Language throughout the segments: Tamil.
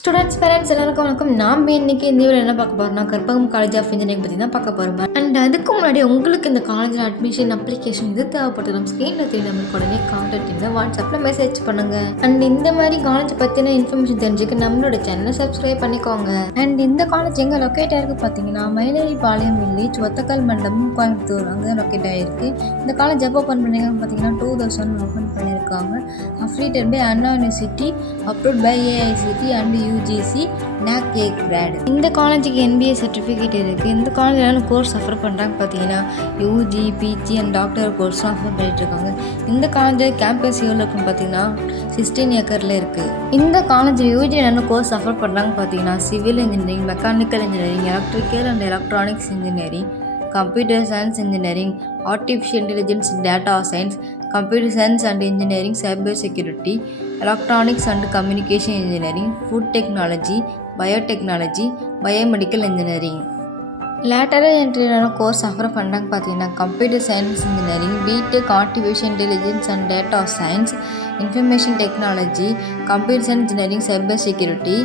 ஸ்டூடெண்ட்ஸ் பேரண்ட்ஸ் எல்லாருக்கும் வணக்கம். நாம் இன்னைக்கு இந்த வீடியோவில் என்ன பார்க்க போகிறோம்னா கற்பகம் காலேஜ் ஆஃப் இன்ஜினியரிங் பற்றி தான் பார்க்க போகிறோம். அண்ட் அதுக்கு முன்னாடி உங்களுக்கு இந்த காலேஜில் அட்மிஷன் அப்ளிகேஷன் இது தேவைப்பட்டு நம்ம ஸ்க்ரீனில் 3 நம்பருக்கு உடனே கான்டாக்ட் பண்ணி வாட்ஸ்அப்பில் மெசேஜ் பண்ணுங்கள். அண்ட் இந்த மாதிரி காலேஜ் பற்றின இன்ஃபர்மேஷன் தெரிஞ்சுக்க நம்மளோட சேனலை சப்ஸ்கிரைப் பண்ணிக்கோங்க. அண்ட் இந்த காலேஜ் எங்கே லொக்கேட் ஆகிருக்கு பார்த்தீங்கன்னா மயிலாடிப்பாளையம் வில்லேஜ் ஒத்தக்கல் மண்டபம் கோயம்புத்தூர் அங்கே லொக்கேட் ஆகிருக்கு. இந்த காலேஜ் எப்போ ஓப்பன் பண்ணியிருக்காங்க பார்த்தீங்கன்னா 2000 ஓப்பன் பண்ணியிருக்காங்க. Affiliated by Anna university, approved by AICTE and UGC NAC A grade. இந்த காலேஜுக்கு NBA சர்டிஃபிகேட் இருக்குது. இந்த காலேஜில் கோர்ஸ் ஆஃபர் பண்ணுறாங்க பார்த்தீங்கன்னா UG, PG அண்ட் டாக்டர் கோர்ஸ்லாம் ஆஃபர் பண்ணிட்டு இருக்காங்க. இந்த காலேஜ் கேம்பஸ் எவ்வளோ இருக்குன்னு பார்த்தீங்கன்னா 16 ஏக்கரில் இருக்குது. இந்த காலேஜில் UG என்ன கோர்ஸ் ஆஃபர் பண்ணுறாங்க பார்த்தீங்கன்னா civil engineering, mechanical engineering, electrical and electronics engineering, computer science engineering, artificial intelligence data science, computer science and engineering, cyber security, electronics and communication engineering, food technology, biotechnology, biomedical engineering. Lateral என்ட்ரியான கோர்ஸ் ஆஃபர் பண்ணுறாங்க பார்த்தீங்கன்னா computer science engineering, BTech artificial intelligence and data science, information technology, computer science engineering, cyber security,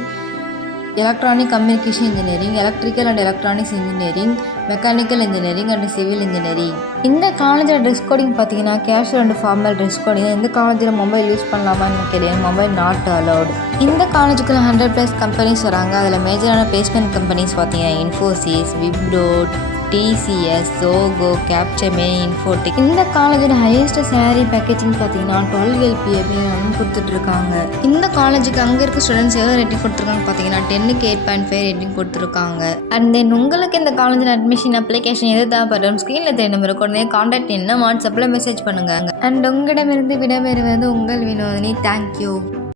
electronic communication engineering, electrical and electronics engineering, mechanical engineering and civil engineering. இந்த காலேஜில் ட்ரெஸ் கோடிங் பார்த்தீங்கன்னா casual and formal dress coding. இந்த காலேஜில் மொபைல் யூஸ் பண்ணலாமான்னு கிடையாது, மொபைல் நாட் அலவுட். இந்த காலேஜுக்குள்ள 100+ கம்பெனிஸ் வராங்க. அதில் மேஜரான பிளேஸ்மெண்ட் கம்பெனிஸ் பார்த்தீங்கன்னா இன்ஃபோசிஸ், விப்ரோ, TCS, சோகோ, கேப்சமே, இன்ஃபோடெக். இந்த காலேஜோட ஹையஸ்ட் சேலரி பேக்கேஜிங் பார்த்தீங்கன்னா 12 LPA கொடுத்துட்ருக்காங்க. இந்த காலேஜுக்கு அங்கே இருக்க ஸ்டூடெண்ட்ஸ் எவ்வளோ ரேட்டிங் கொடுத்துருக்காங்க பார்த்தீங்கன்னா 10க்கு 8.5 ரேட்டிங் கொடுத்துருக்காங்க. அண்ட் தென் உங்களுக்கு இந்த காலேஜில் அட்மிஷன் அப்ளிகேஷன் எது தேவைப்படும் ஸ்க்ரீனில் 3 நம்பருக்கு உடனே கான்டாக்ட் என்ன வாட்ஸ்அப்பில் மெசேஜ் பண்ணுங்க. அண்ட் உங்களிடமிருந்து விடைபெறுவது உங்கள் வினோதினி. தேங்க்யூ.